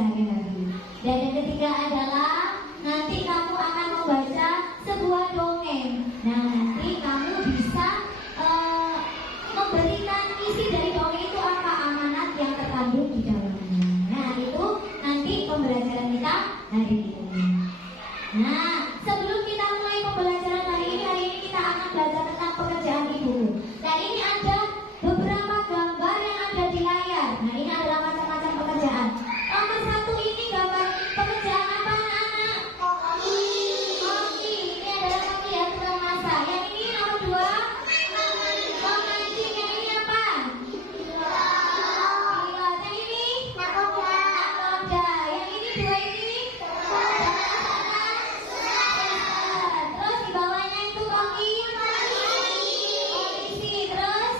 sehari-hari. Dan yang ketiga adalah nanti kamu akan membaca sebuah dongeng. Nah, nanti kamu bisa memberikan isi dari dongeng itu apa, amanat yang terkandung di dalamnya. Nah, itu nanti pembelajaran kita hari ini. Nah, sebelum kita mulai pembelajaran hari ini kita akan belajar tentang pekerjaan ibu. Dan ini ada beberapa gambar yang ada di layar. Nah, ini adalah macam-macam pekerjaan. Nomor satu ini gambar pekerjaan apa anak-anak? Koki. Ini adalah koki yang tukang masak. Yang ini nomor dua, memancing. Yang ini apa? Pilot. Yang ini nakoda. Yang ini dua ini terus di bawahnya itu koki. Polisi. Terus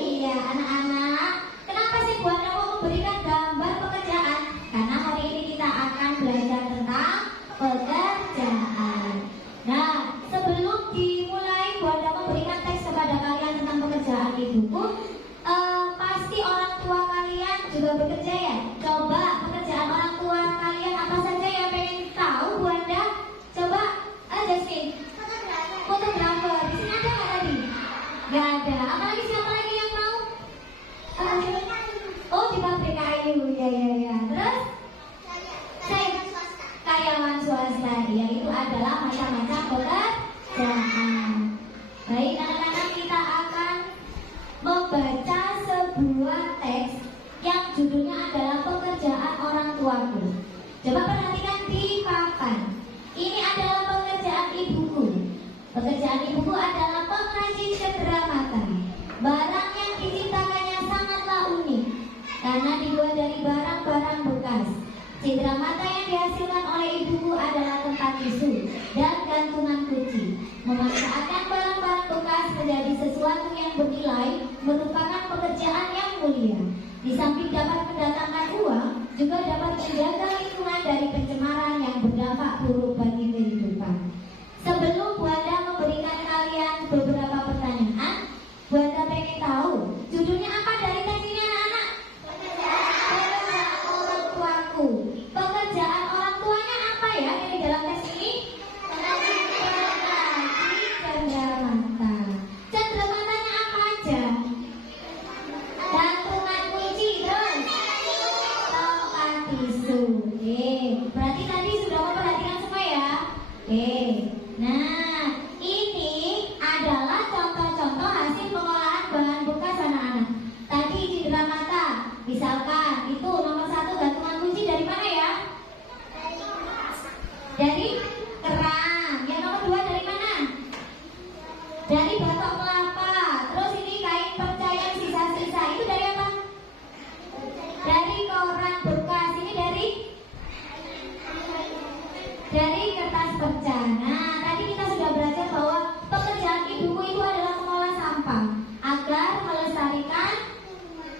iya anak-anak, kenapa sih Bu Anda mau memberikan gambar pekerjaan? Karena hari ini kita akan belajar tentang pekerjaan. Nah, sebelum dimulai Bu Anda memberikan teks kepada kalian tentang pekerjaan ibuku, pasti orang tua kalian juga bekerja ya. Coba pekerjaan orang tua kalian apa saja ya, pengen tahu Bu Anda? Coba ada sih. Fotografer. Di sini ada nggak tadi? Nggak ada. Apalagi siapa lagi yang mau? Oh, di pabrik kayu. Ya. Terus? Karyawan swasta. Ya, itu adalah macam-macam pekerjaan. Baik, anak-anak, kita akan membaca sebuah teks yang judulnya adalah pekerjaan orang tuaku. Coba perhatikan di papan. Ini adalah pekerjaan ibuku. Pekerjaan ibuku adalah pengrajin cendera mata. Barang yang diciptakannya sangatlah unik karena dibuat dari barang-barang bekas. Cendera mata yang dihasilkan oleh ibuku adalah tempat tisu dan gantungan kunci. Memanfaatkan barang-barang bekas menjadi sesuatu yang bernilai merupakan pekerjaan yang mulia. Di samping dapat mendatangkan uang, juga dapat menjaga lingkungan dari pencemaran yang berdampak buruk bagi kehidupan. Sebelum Bu Anda memberikan kalian beberapa pertanyaan, Bu Anda pengen tahu judulnya apa dari teks ini anak-anak? Pekerjaan orang tuaku. Pekerjaan orang tuanya apa ya yang di dalam teks ini? Pengrajin cendera mata. Cendera matanya apa aja? Gantungan kunci, terus tempat tisu. Berarti tadi sudah memperhatikan semua ya? Nah, ini adalah contoh-contoh hasil pengolahan bahan bekas anak-anak. Tadi cendera mata, misalkan itu nomor satu gantungan kunci dari mana ya? Dari kerang. Yang nomor dua dari mana? Dari batok kelapa. Terus ini kain perca yang sisa-sisa, itu dari apa? Dari koran bekas. Ini dari kertas perca. Nah, tadi kita sudah belajar bahwa pekerjaan ibuku itu adalah mengolah sampah agar melestarikan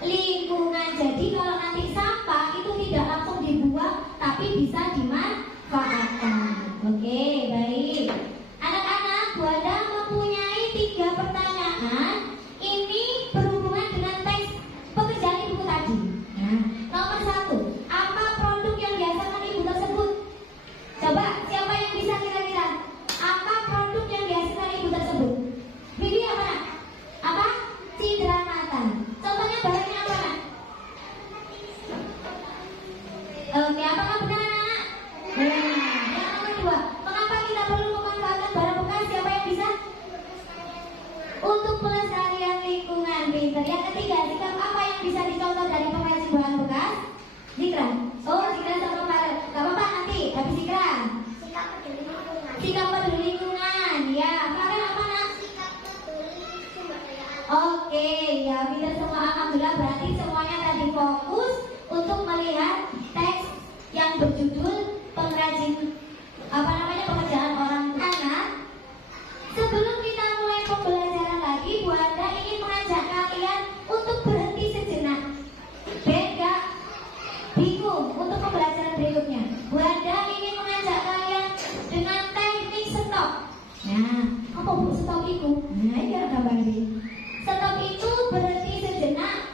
lingkungan. Jadi kalau nanti sampah itu tidak langsung dibuang, tapi bisa dimanfaatkan. Oke, baik. Anak-anak, Bu Anda mempunyai 3 pertanyaan. Ini berhubungan dengan teks pekerjaan ibuku tadi. Nah, nomor 1, apa produk yang dihasilkan ibu tersebut? Coba, siapa yang bisa kira-kira? Apa produk yang dihasilkan ibu tersebut? Bibi apa? Apa? Cendera mata. Contohnya barangnya apa? Oke, apakah benar anak? Yang nomor 2, mengapa kita perlu memanfaatkan barang bekas? Siapa yang bisa? Untuk pelestarian lingkungan, pinter. Yang ketiga, sikap apa yang bisa dicontoh dari pengrajin bahan bekas? Zikran. Oh, zikran sama Farel. Gak apa-apa, nanti habis zikran. Sikap peduli lingkungan. Ya, Farel apa nak? Sikap peduli sumber daya alam. Oke, ya pinter semua. Alhamdulillah, berarti semuanya tadi fokus untuk melihat teks yang berjudul pengrajin pekerjaan orang anak. Sebelum kita mulai pembelajaran lagi, Bu Anda ingin mengajak kalian untuk berhenti sejenak. Beda, bingung untuk pembelajaran berikutnya. Bu Anda ingin mengajak kalian dengan teknik stop. Nah, apa Bu stop itu? Nah, ini gambar ini. Stop itu berhenti sejenak,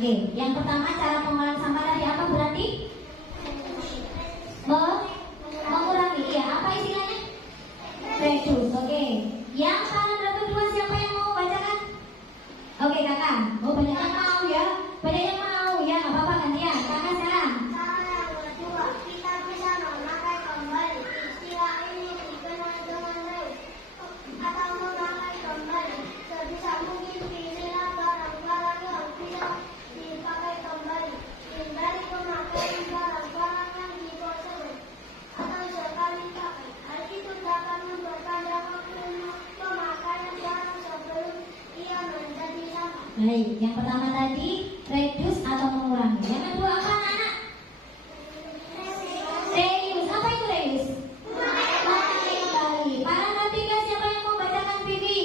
Oke, yang pertama cara pengolahan sampah tadi apa berarti? Mengurangi. Iya, apa istilahnya? Reduce. Oke. Yang salah nomor 2 siapa yang mau bacakan? Oke, kakak. Oh, banyak yang mau ya. Banyak yang mau ya. Nggak apa-apa gantian. Kakak sekarang. Cara yang kedua, kita bisa memakai kembali. Istilah ini dikenal dengan reuse atau memakai kembali. Sebisa mungkin pilihlah barang-barang yang bisa dipakai kembali. Hindari pemakaian barang-barang yang dibuat tersebut atau sekali pakai. Hal itu dapat memperpanjang waktu pemakaian barang sebelum ia menjadi sampah. Baik, yang pertama tadi reduce atau mengurangi. Yang kedua apa anak-anak? Reuse. Apa itu reuse? Memakai kembali. Para ketiga siapa yang mau bacakan Vivi?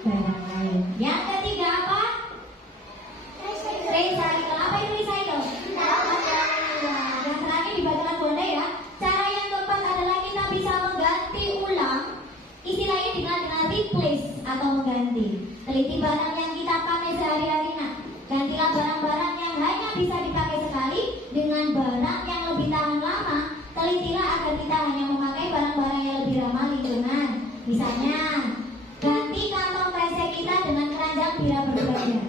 Barang lain. Yang ketiga apa? Recycle. Apa itu recycle? Yang terakhir dibacakan Bunda ya. Cara yang keempat adalah kita bisa mengganti ulang. Istilahnya dengan replace atau mengganti. Teliti barang yang kita pakai sehari-hari. Nah, gantilah barang-barang yang hanya bisa dipakai sekali dengan barang yang lebih tahan lama. Telitilah agar kita hanya memakai barang-barang yang lebih ramah lingkungan. Misalnya, ganti kantong kresek kita dengan keranjang bila berbelanja.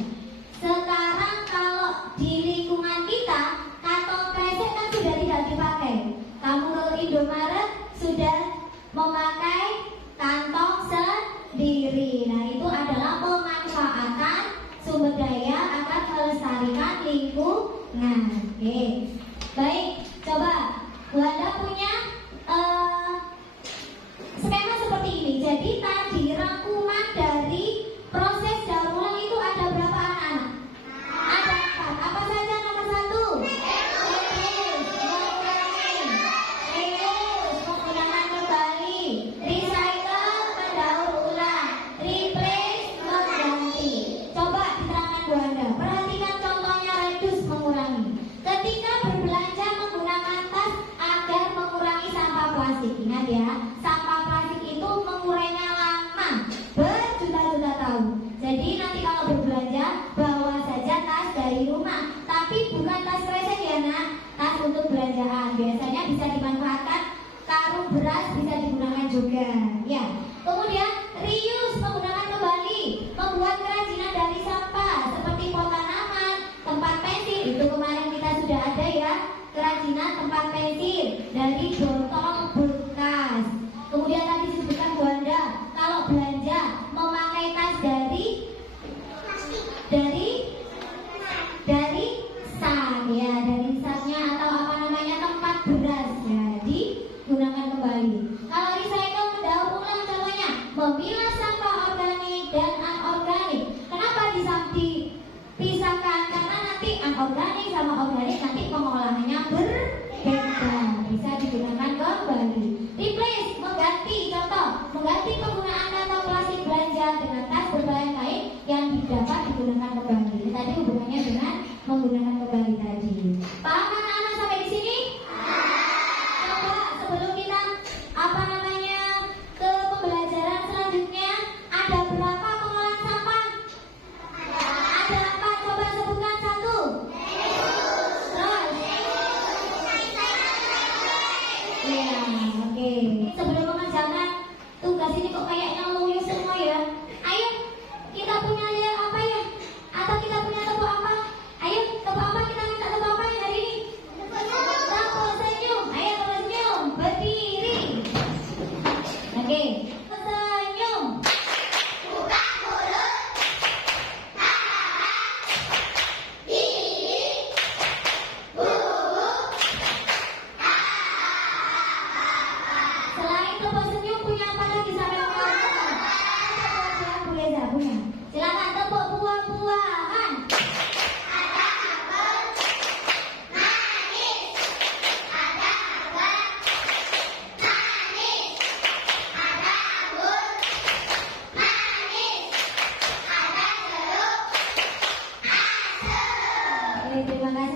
Sekarang kalau di lingkungan kita, kantong kresek kan sudah tidak dipakai. Kamu ke Indomaret sudah memakai kantong sendiri. Nah, itu adalah pemanfaatan sumber daya akan melestarikan lingkungan. Oke, baik. Coba Wanda punya skema seperti ini. Jadi tadi rangkuman dari proses daur ulang itu ada berapa anak-anak? Ada 4. Apa saja nomor 1? Reuse, menggunakan kembali. Recycle, mendaur ulang. Replace, mengganti. Coba diterangkan Bu Anda. Perhatikan contohnya reduce, mengurangi. Ketika berbelanja menggunakan tas agar mengurangi sampah plastik. Ingat ya, sampah plastik itu mengurainya lama, berjuta-juta tahun. Jadi nanti kalau berbelanja bawa saja tas dari rumah, tapi bukan tas kresek ya nak, tas untuk belanjaan. Biasanya bisa dimanfaatkan, karung beras bisa digunakan juga. Ya. Kemudian reuse, menggunakan kembali, membuat kerajinan dari sampah seperti pot tanaman, tempat pensil. Itu kemarin kita sudah ada ya, kerajinan tempat pensil dari botol bekas. Kemudian tadi disebutkan Bu Anda, kalau belanja memakai tas dari sak ya, dari saknya atau apa namanya tempat beras ya, digunakan kembali. Kalau recycle, mendaur ulang, contohnya memilah sampah organik dan anorganik. Kenapa dipisahkan? Karena nanti anorganik sama organik nanti pengolahannya berbeda, bisa digunakan kembali. Replace, mengganti. Contoh, mengganti penggunaan kantong plastik belanja dengan tas berbahan lain yang dapat digunakan kembali. Ini tadi hubungannya dengan menggunakan kembali tadi. Paham anak-anak sampai di sini? Coba sebelum kita ke pembelajaran selanjutnya, ada berapa pengolahan sampah? Ada 4. Coba sebutkan 1. Terus? Ya, oke. Sebelum mengerjakan tugas ini kok kayaknya loyo semua ya. Ayo, kita punya ya apa ya? Atau kita punya tepuk apa? Ayo, tepuk apa? Kita minta tepuk apa ya hari ini?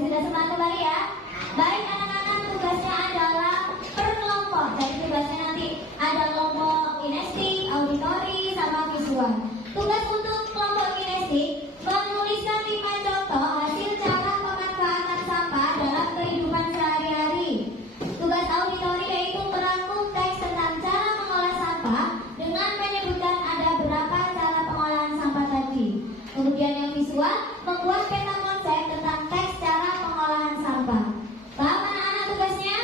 sudah semangat kembali ya. Baik anak-anak, tugasnya adalah per kelompok. Jadi tugasnya nanti ada kelompok kinestik, auditori, sama visual. Tugas untuk kelompok kinestik menuliskan 5 contoh hasil cara pemanfaatan sampah dalam kehidupan sehari-hari. Tugas auditori yaitu merangkum teks tentang cara mengolah sampah dengan menyebutkan ada berapa cara pengolahan sampah tadi. Kemudian yang visual membuat peta konsep tentang teks cara pengolahan sampah. Paham anak-anak tugasnya?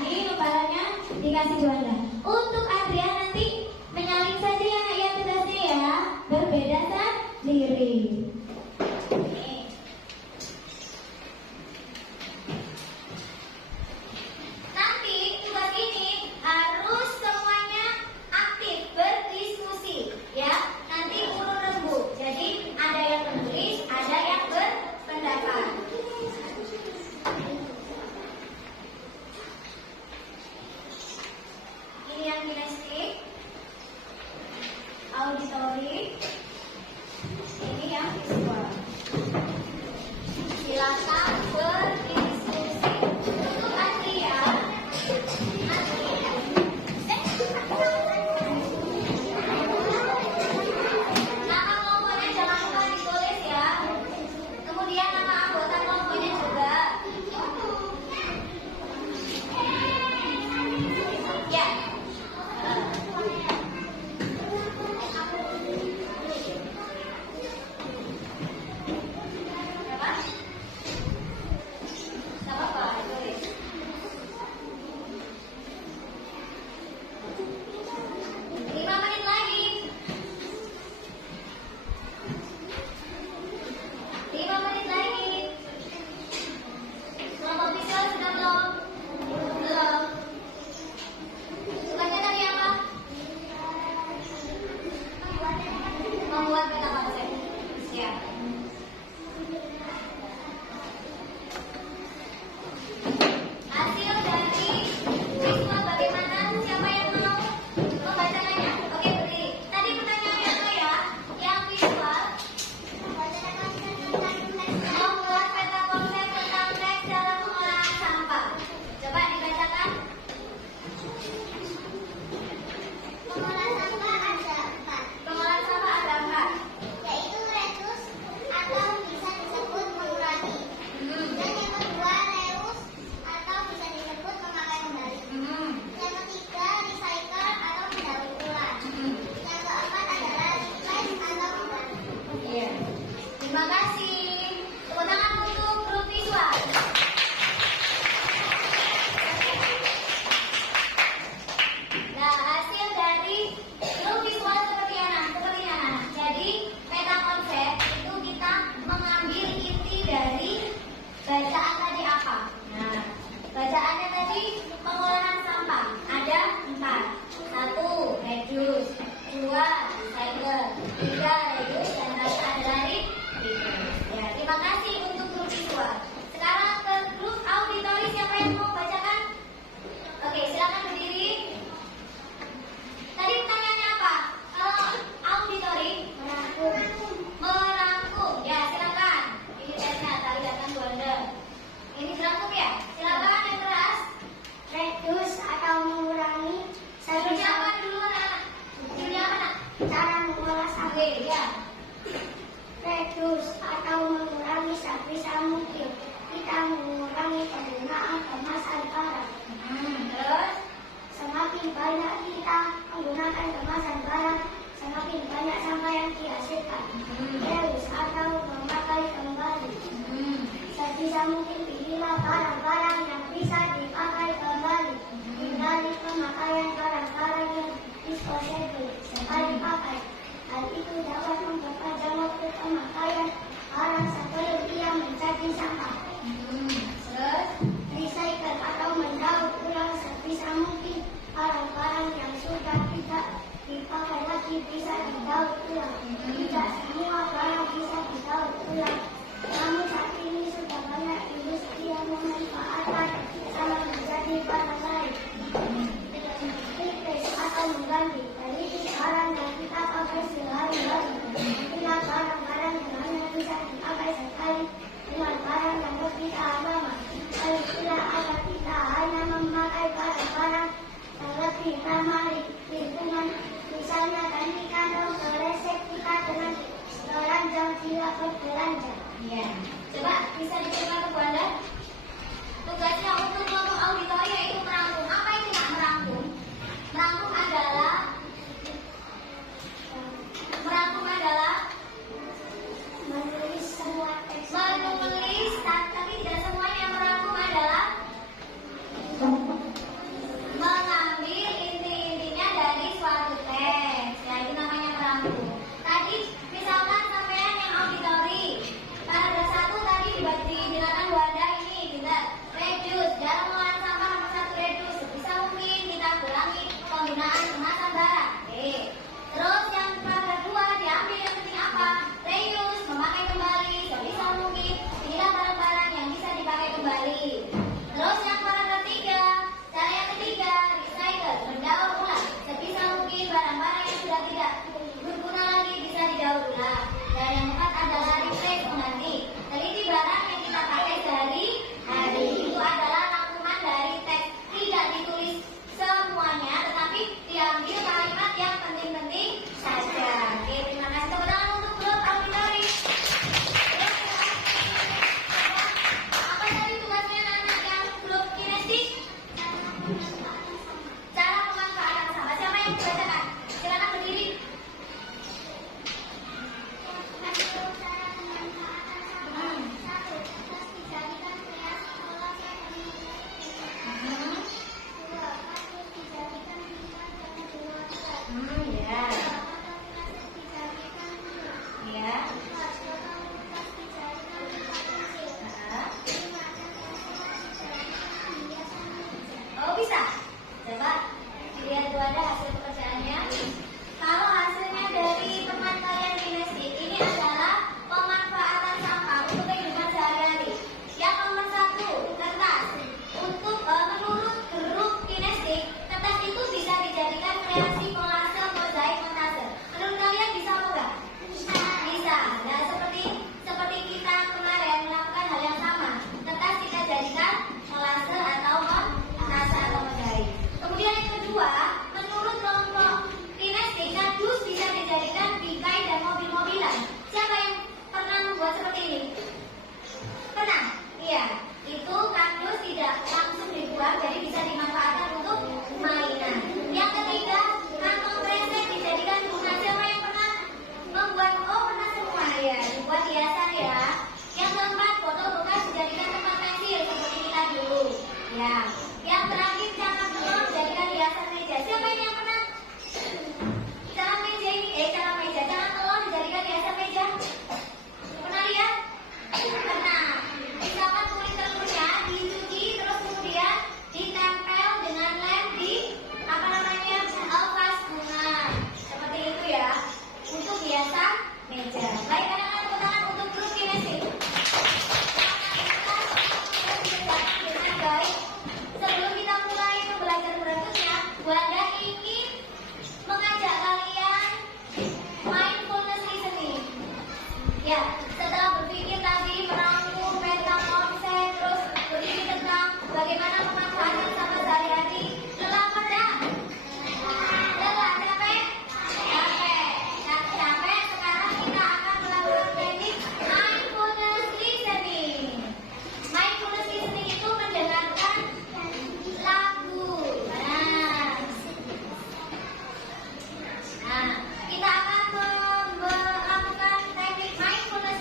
Ini lembarannya dikasih Juanda. Untuk Adrian nanti menyalin saja ya nak ya tugasnya ya, berbeda sendiri. Nanti tugas ini harus semuanya aktif berdiskusi ya. Nanti urut rembuk. Jadi ada yang menulis, ada yang berpendapat. Ini yang kinestik, auditori, ini yang visual. Silakan berdiskusi. Untuk Adrian, nama kelompoknya jangan lupa ditulis ya. Kemudian nama anggota kelompoknya juga. Ya. Membuat peta konsep. Siap. Hasil dari visual bagaimana? Siapa yang mau membacakannya? Oke, berdiri. Tadi pertanyaannya apa ya? Yang visual membuat peta konsep tentang teks dalam pengolahan sampah. Coba dibacakan. Pengolahan sampah ada 4, Pengolahan sampah ada 4. yaitu reduce atau bisa disebut mengurangi. Dan yang kedua reuse atau bisa disebut memakai kembali. Yang ketiga recycle atau mendaur ulang. Yang keempat adalah replace atau mengganti. Iya. Terima kasih. Tepuk tangan untuk grup visual. Nah, hasil dari grup visual seperti anak. Jadi, peta konsep itu kita mengambil inti dari bacaan tadi apa? Nah, bacaannya tadi pengolahan sampah ada 4. 1. Reduce. 2. Recycle. 3. Reduce. Dan ada lagi reduce. Ya, terima kasih untuk grup visual. Sekarang ke grup auditori, siapa yang mau bacakan? Oke, silakan berdiri. Tadi pertanyaannya apa? Kalau auditori merangkum. Ya, silakan. Ini tesnya, tadi lihatkan Juanda. Ini dirangkum ya? Silakan yang keras. Reduce atau mengurangi Judulnya apa dulu anak? Judulnya apa nak? cara mengolah sampah. Oke, ya. Reduce atau mengurangi sebisa mungkin. Kita mengurangi penggunaan kemasan barang. Terus? Semakin banyak kita menggunakan kemasan barang, semakin banyak sampah yang dihasilkan. Reuse atau memakai kembali. Sebisa mungkin pilihlah barang-barang yang bisa dipakai kembali. Hindari pemakaian barang-barang yang disposable sekali pakai. Hal itu dapat memperpanjang waktu pemakaian barang sebelum ia menjadi sampah. Terus? Recycle atau mendaur ulang sebisa mungkin barang-barang yang sudah tidak dipakai lagi bisa didaur ulang. Tidak semua barang bisa didaur ulang. Namun saat ini sudah banyak industri yang memanfaatkan sama menjadi barang lain. Replace atau mengganti. Jadi barang yang kita pakai sehari-hari. Bila berbelanja. Iya. Coba bisa dicoba ke Bu Anda. Tugasnya untuk kelompok auditori yaitu merangkum. Apa itu Kak merangkum? Merangkum adalah Menulis semua teks. menulis, tapi tidak semuanya. Merangkum adalah mengambil inti-intinya dari suatu teks. Ya, itu namanya merangkum. Tadi misalkan sampean yang auditori, paragraf 1 tadi dijelaskan Bu Anda ini, kita reduce, dalam mengolah sampah nomor 1 reduce, sebisa mungkin kita kurangi penggunaan kemasan barang. Oke. Terus yang paragraf 2 diambil yang penting apa? Reuse, memakai kembali, sebisa mungkin pilih barang-barang yang bisa dipakai kembali. Terus yang paragraf 3, cara yang ketiga, recycle, berdaur ulang, sebisa mungkin barang-barang yang sudah tidak berguna lagi bisa didaur ulang. Dan yang keempat adalah replace, mengganti. Teliti barang yang kita pakai sehari-hari. Itu adalah rangkuman dari teks, tidak ditulis semuanya, tetapi diambil kalimat yang penting-penting saja. Oke, terima kasih. Tepuk tangan untuk grup auditori. Apa tadi tugasnya anak-anak yang grup kinestik? Cara pemanfaatan sampah. Siapa yang membacakan? Silakan berdiri. Hasil cara pemanfaatan sampah. 1. Kertas dijadikan kreasi pola yang menunjukkan. 2. Kardus dijadikan limbah dan dijual. Ya. 3. Botol plastik dijadikan minyak. Ya. 4. Botol kertas dijadikan limbah pensil. 5. Cat dijadikan hiasan meja. Oh, bisa. Coba dilihat dulu ada hasil pekerjaannya. Kalau hasilnya dari pemakaian kinestik, ini adalah pemanfaatan sampah untuk kehidupan sehari-hari. Yang nomor 1, kertas. Untuk menurut grup kinestik, kertas itu bisa dijadikan kreasi kolase, mozaik, montase. Menurut kalian bisa apa enggak? Bisa. Nah, seperti kita kemarin melakukan hal yang sama. Kertas kita jadikan kolase atau montase atau mozaik. Kemudian yang kedua, menurut kelompok kinestik, kardus bisa dijadikan bingkai dan mobil-mobilan. Siapa yang pernah membuat seperti ini? Pernah? Iya. Itu kardus tidak langsung dibuang, jadi bisa dimanfaatkan untuk mainan. Yang ketiga, kantong kresek dijadikan bunga. Siapa yang pernah membuat? Oh, pernah semua ya. Dibuat hiasan ya. Yang keempat, botol bekas dijadikan tempat pensil seperti kita dulu. Ya. Yang terakhir, cangkang telur dijadikan hiasan meja. Siapa ini yang pernah? Cangkang meja ini, cangkang meja. Cangkang telur dijadikan hiasan meja. Pernah lihat? Pernah. Misalkan kulit telurnya dicuci terus kemudian ditempel dengan lem di vas bunga. Seperti itu ya. Untuk hiasan meja. Baik, anak-anak, tepuk tangan untuk grup kinestik. Dengan baik. Sebelum kita mulai pembelajaran berikutnya, Bu Anda ingin mengajak kalian mindfulness listening. Ya, setelah berpikir tadi merangkum tentang konsep, terus berpikir tentang bagaimana memanfaatkan sampah sehari-hari, lelah enggak? Lelah, capek? Capek. Sekarang kita akan melakukan teknik mindfulness listening. Mindfulness listening itu mendengarkan lagu. Nah, kita akan melakukan teknik mindfulness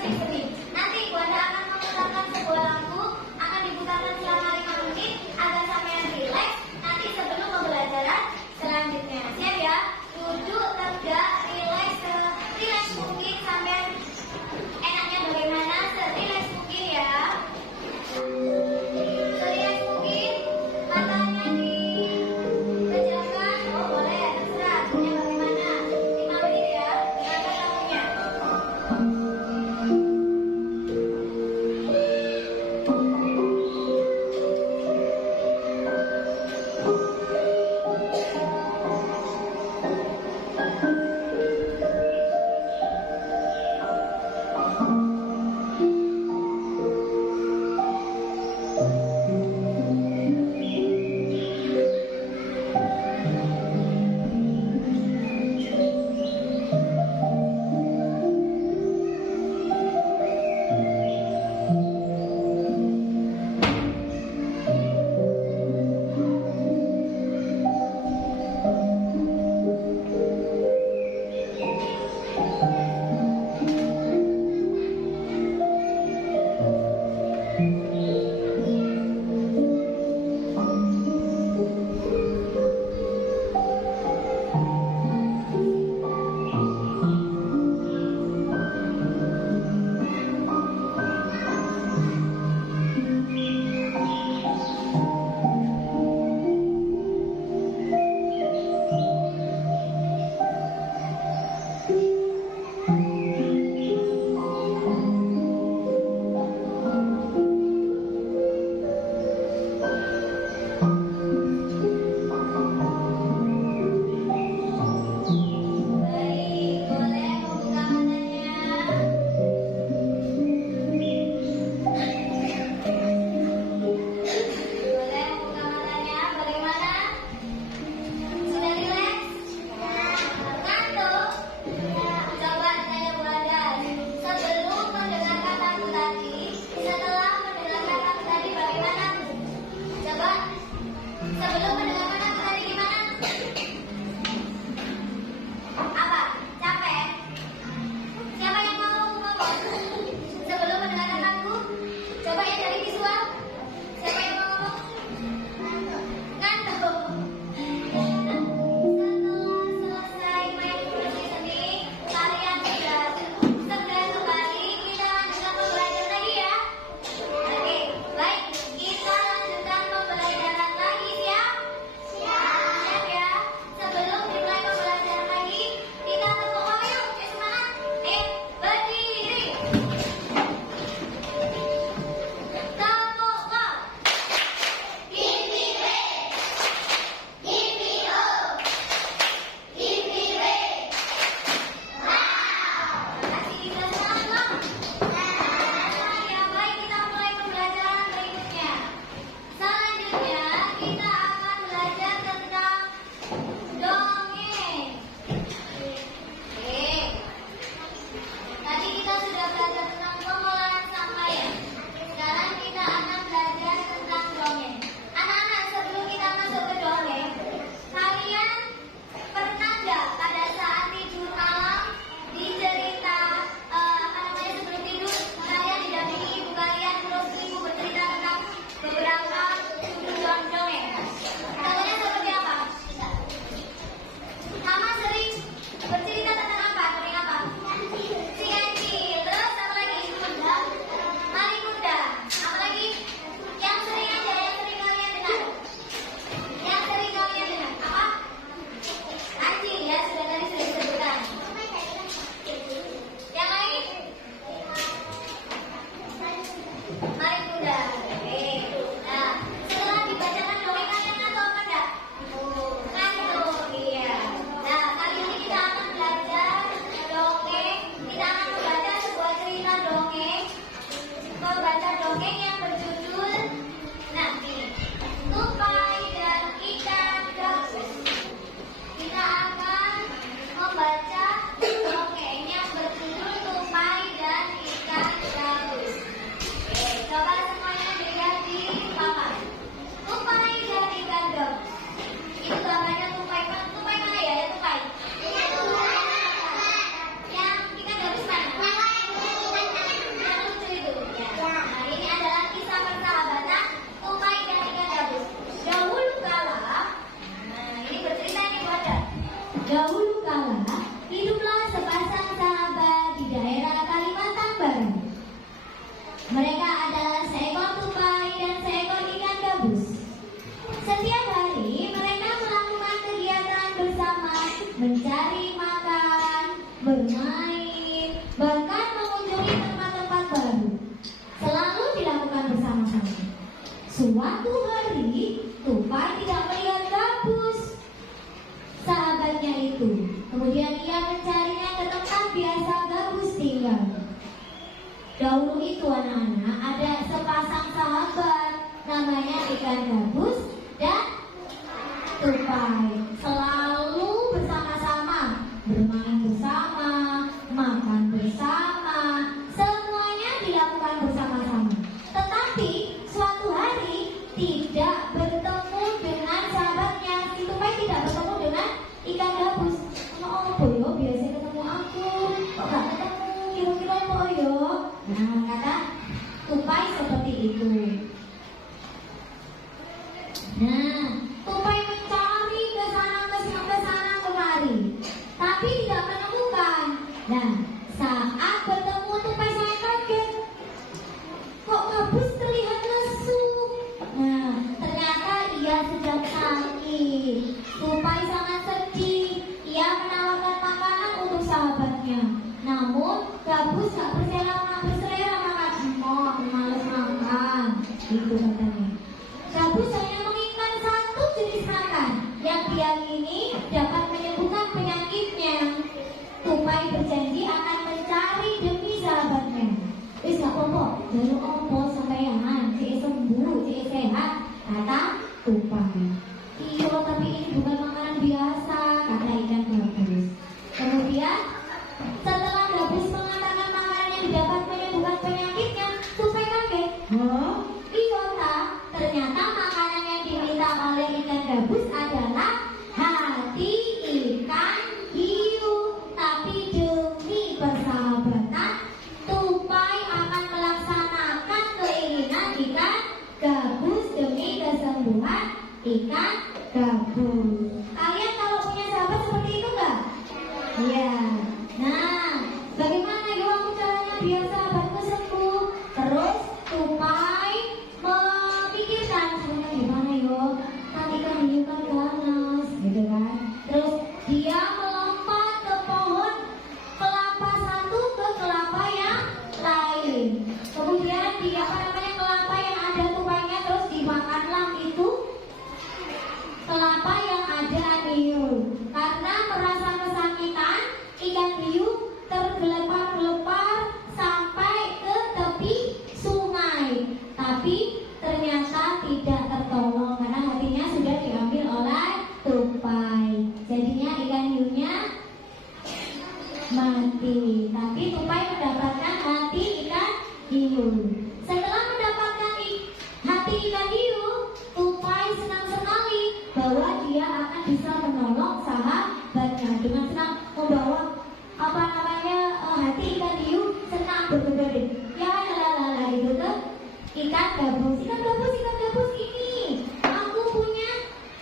baru. Mereka adalah seekor tupai dan seekor ikan gabus. Setiap hari mereka melakukan kegiatan bersama, mencari makan, bermain, bahkan mengunjungi tempat-tempat baru. Selalu dilakukan bersama-sama. Suatu hari, tupai tidak melihat gabus, sahabatnya itu. Kemudian ia mencarinya ke tempat biasa gabus tinggal. Dahulu itu anak-anak ada sepasang sahabat, namanya ikan gabus dan tupai. Selalu bersama-sama, bermain bersama, makan bersama, semuanya dilakukan bersama-sama. Tetapi suatu hari tidak bertemu dengan sahabatnya. Si tupai tidak bertemu dengan ikan gabus. Oh boyo, biasa ketemu aku, kok gak ketemu, kira-kira boyo. Nah, kata tupai seperti itu. Nah, tupai mencari ke sana kemari, tapi tidak menemukan. Nah, saat bertemu tupai sangat kaget. Kok gabus terlihat lesu? Nah, ternyata ia sedang sakit. Tupai sangat sedih. Ia menawarkan makanan untuk sahabatnya. Namun, gabus gak berselera makan. Oh, aku males makan. Itu katanya. Gabus hanya menginginkan satu jenis makan yang dia ini dapat menyembuhkan penyakitnya. Tupai berjanji akan mencari demi sahabatnya. Wis gak apa-apa, baru opo sampeyan, cek sembuh, cek sehat, kata tupai. Iya, tapi ini bukan makanan biasa, kata ikan gabus. Kemudian setelah gabus mengatakan makanan yang dapat menyembuhkan penyakitnya, tupai kaget. Hah? Iya tak? Ternyata makanan yang diminta oleh ikan gabus adalah hati ikan hiu. Tapi demi persahabatan, tupai akan melaksanakan keinginan ikan gabus demi kesembuhan ikan gabus. Kalian kalau punya sahabat seperti itu enggak? Iya. Nah, bagaimana yuk aku caranya biar sahabatku sembuh? Terus tupai memikirkan caranya gimana yuk? Kan ikan hiu kan ganas, gitu kan? Terus dia melompat ke pohon kelapa satu ke kelapa yang lain. Kemudian dia kelapa yang ada tupainya, terus dimakanlah itu kelapa yang ada hiu. Karena merasa kesakitan, ikan hiu tergelepar-gelepar sampai ke tepi sungai. Tapi ternyata tidak tertolong karena hatinya sudah diambil oleh tupai. Jadinya ikan hiunya mati. Tapi tupai mendapatkan hati ikan hiu. Setelah mendapatkan hati ikan hiu, tupai senang sekali bahwa dia akan bisa menolong sahabatnya. Dengan senang membawa hati ikan hiu, senang bergedor. Ya lalala itu tuh ikan gabus ini. Aku punya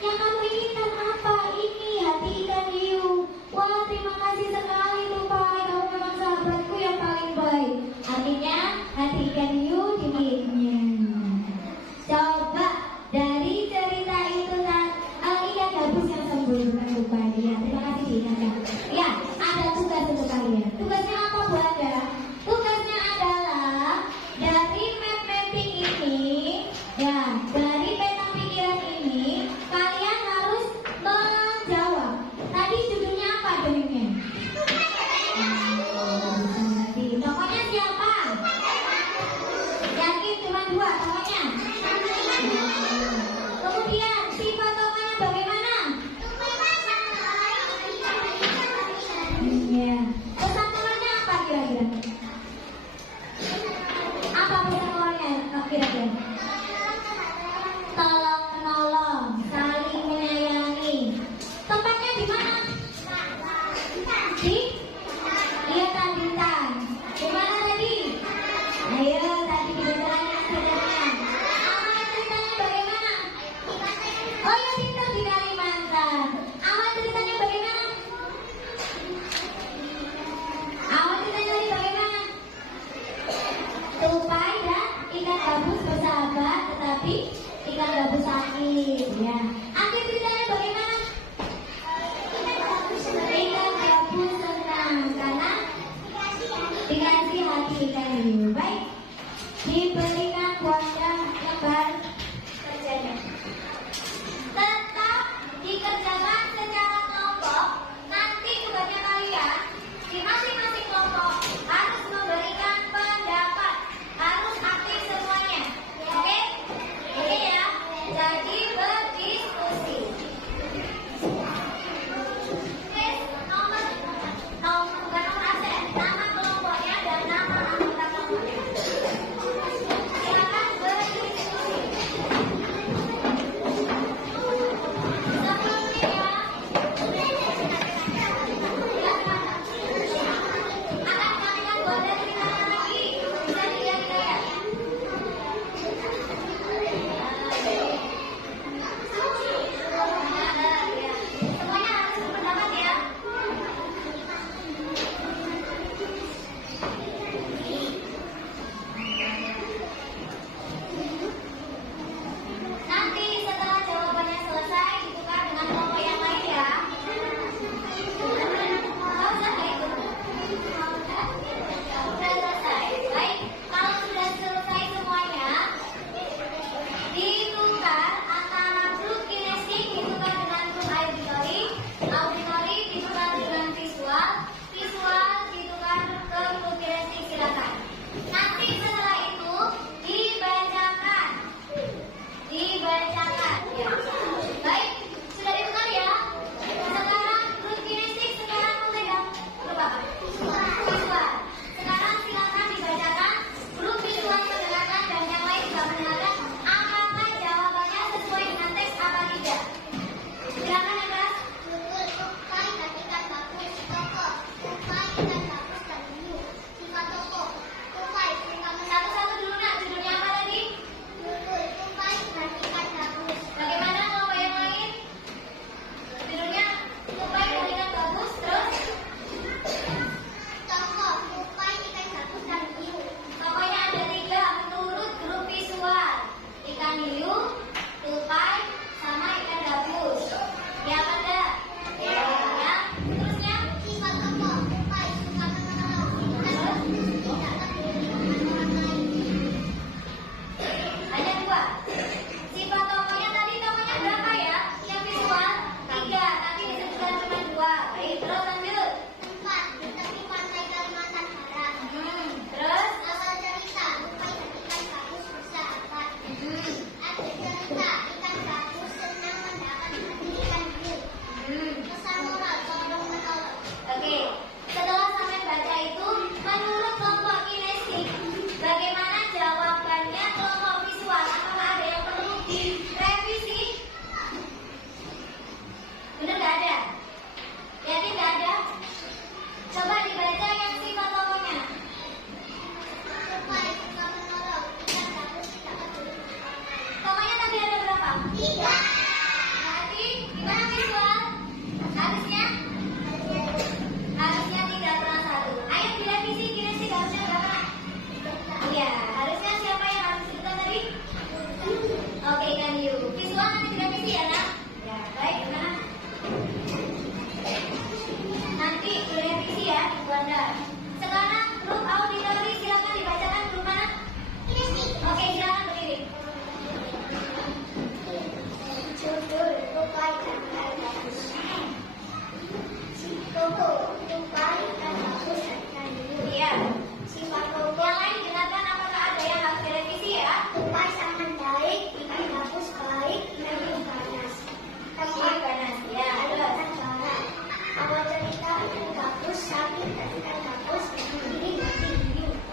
yang kamu inginkan apa? Ini hati ikan hiu. Wah, terima kasih sekali tupai. Kamu memang sahabatku yang paling baik. Artinya hati ikan hiu dimiliki. Coba dari cerita itu kan ikan gabus yang sembuh dengan tupai. Ya, terima kasih diingatkan. Ya, ada tugas untuk kalian. Tugasnya apa Bu Anda? Tugasnya adalah dari map mapping ini, ya, dari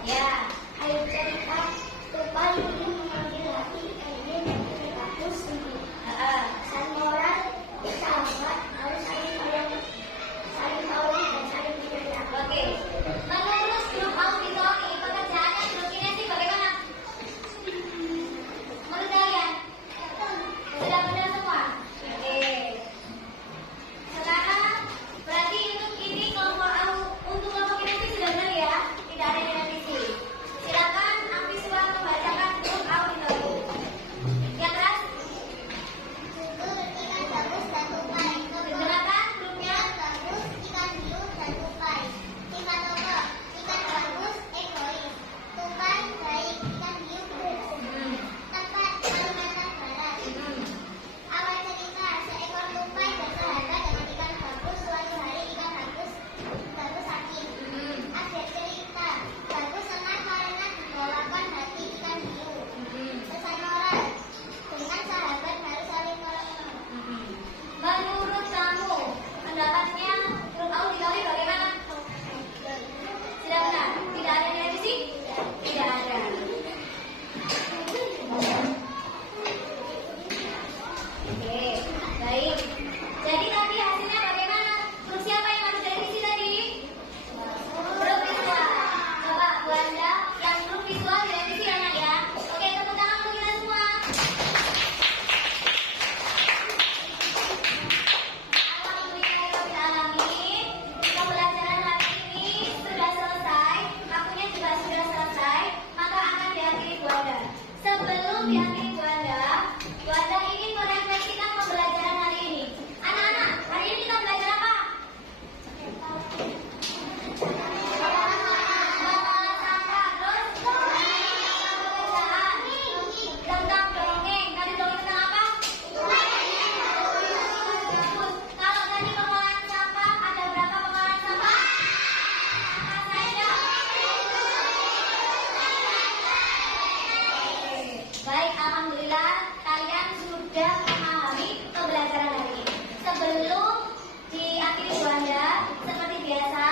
Ya. Ayo cerita tupai ini memanggil hati ini dari kampus ini. Pesan moral sahabat harus saling tolong dan saling menyayangi. Oke. Menurut grup auditori, pekerjaannya grup kinesis bagaimana? Menurut kalian? Sudah benar semua? Oke. Sekarang berarti untuk ini untuk kelompok kinesis sudah benar ya? Tidak ada yang revisi. Silakan Afiswa membacakan grup auditori. Yang keras? Judul ikan gabus dan tupai. Dengarkan grupnya. Ikan gabus, ikan hiu dan tupai. Tingkat nomor ikan gabus egois, tupai baik, ikan hiu beres. Tempat Kalimantan Barat. Awal cerita, seekor tupai bersahabat dengan ikan gabus. Suatu hari ikan gabus sakit. Akhir cerita, gabus senang karena dibawakan hati ikan hiu. Pesan moral, dengan sahabat harus saling tolong-menolong. Menurut kamu, pendapatnya grup auditori bagaimana? Sudah benar? Tidak ada yang revisi? Tidak ada. Oke, baik. Jadi tadi hasilnya bagaimana? Grup siapa yang harus direvisi tadi? Grup visual. Coba Bu Anda, yang grup visual direvisi ya nak ya. Oke, tepuk tangan untuk kita semua. Alhamdulillahirrahmanirrahim. Pembelajaran hari ini sudah selesai, waktunya juga sudah selesai, maka akan diakhiri Bu Anda. Sebelum diakhiri Bu Anda ingin merefleksikan pembelajaran hari ini. Anak-anak, hari ini kita belajar apa? Mengolah sampah, terus pekerjaan tentang dongeng. Tadi dongeng tentang apa? Kalau tadi pengolahan sampah, ada berapa pengolahan sampah? Apa saja? Baik, alhamdulillah kalian sudah memahami pembelajaran hari ini. Sebelum diakhiri Bu Anda, seperti biasa,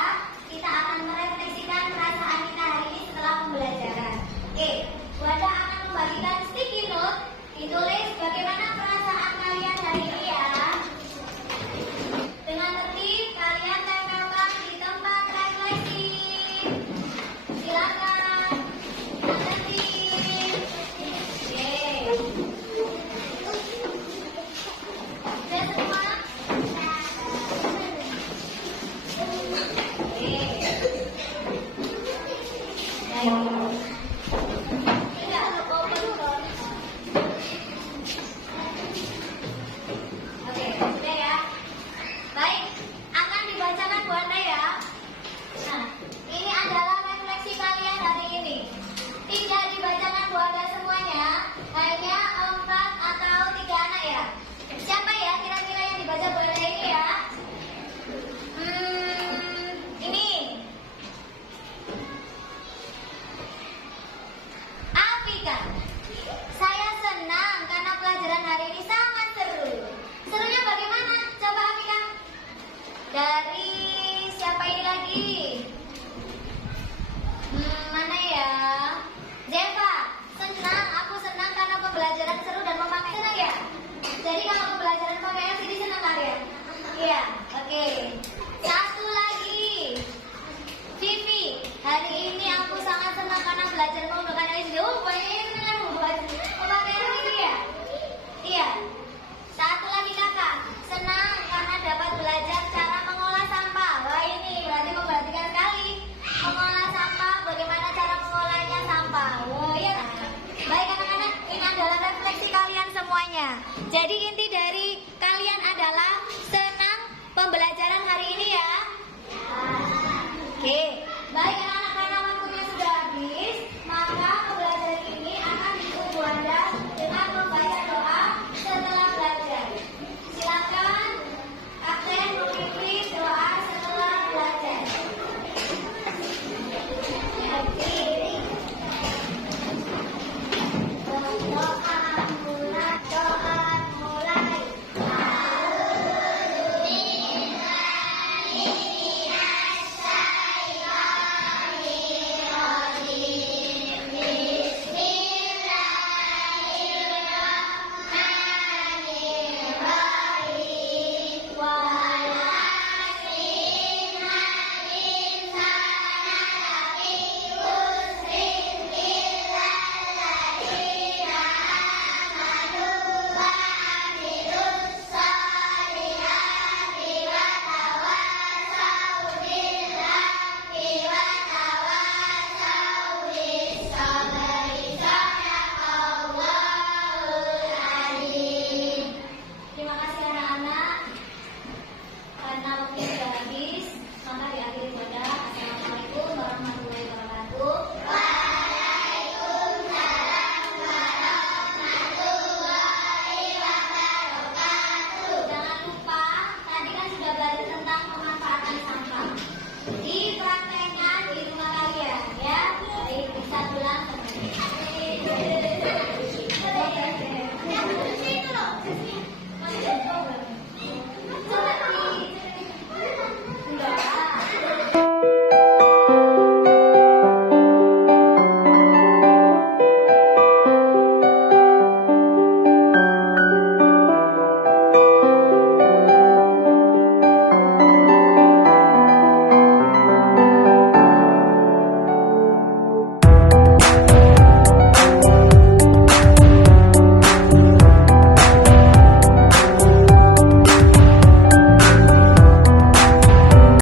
kita akan merefleksikan perasaan kita hari ini setelah pembelajaran. Oke, Bu Anda akan membagikan sticky note, ditulis bagaimana perasaan kalian hari ini ya. Dengan tertib, kalian tempelkan di tempat refleksi. Silakan. Dengan tertib. Oke. Sudah semua? Oke. Baik. Tidak, open door. Oke, sudah ya. Baik, akan dibacakan Bu Anda ya. Nah, ini adalah refleksi kalian hari ini. Tidak dibacakan Bu Anda semuanya, hanya 4 atau 3 anak ya. Siapa ya kira-kira yang dibaca Bu Anda ini ya? Ini Afika. Saya senang karena pelajaran hari ini sangat seru. Serunya bagaimana? Coba Afika. Dari siapa ini lagi? Mana ya? Zeva. Senang, aku senang karena pembelajaran seru dan memakai. Senang ya? Jadi kalau pembelajaran pakai LCD senang kalian? Iya, oke. Satu lagi. Vivi, hari ini aku sangat senang karena belajar menggunakan LCD. Oh, banyak senang memakai LCD ya? Iya. Satu lagi kakak, senang karena dapat belajar cara mengolah sampah. Wah, ini berarti memperhatikan sekali. Mengolah sampah, bagaimana cara mengolahnya sampah. Wah, ya. Baik anak-anak, ini adalah refleksi kalian semuanya. Jadi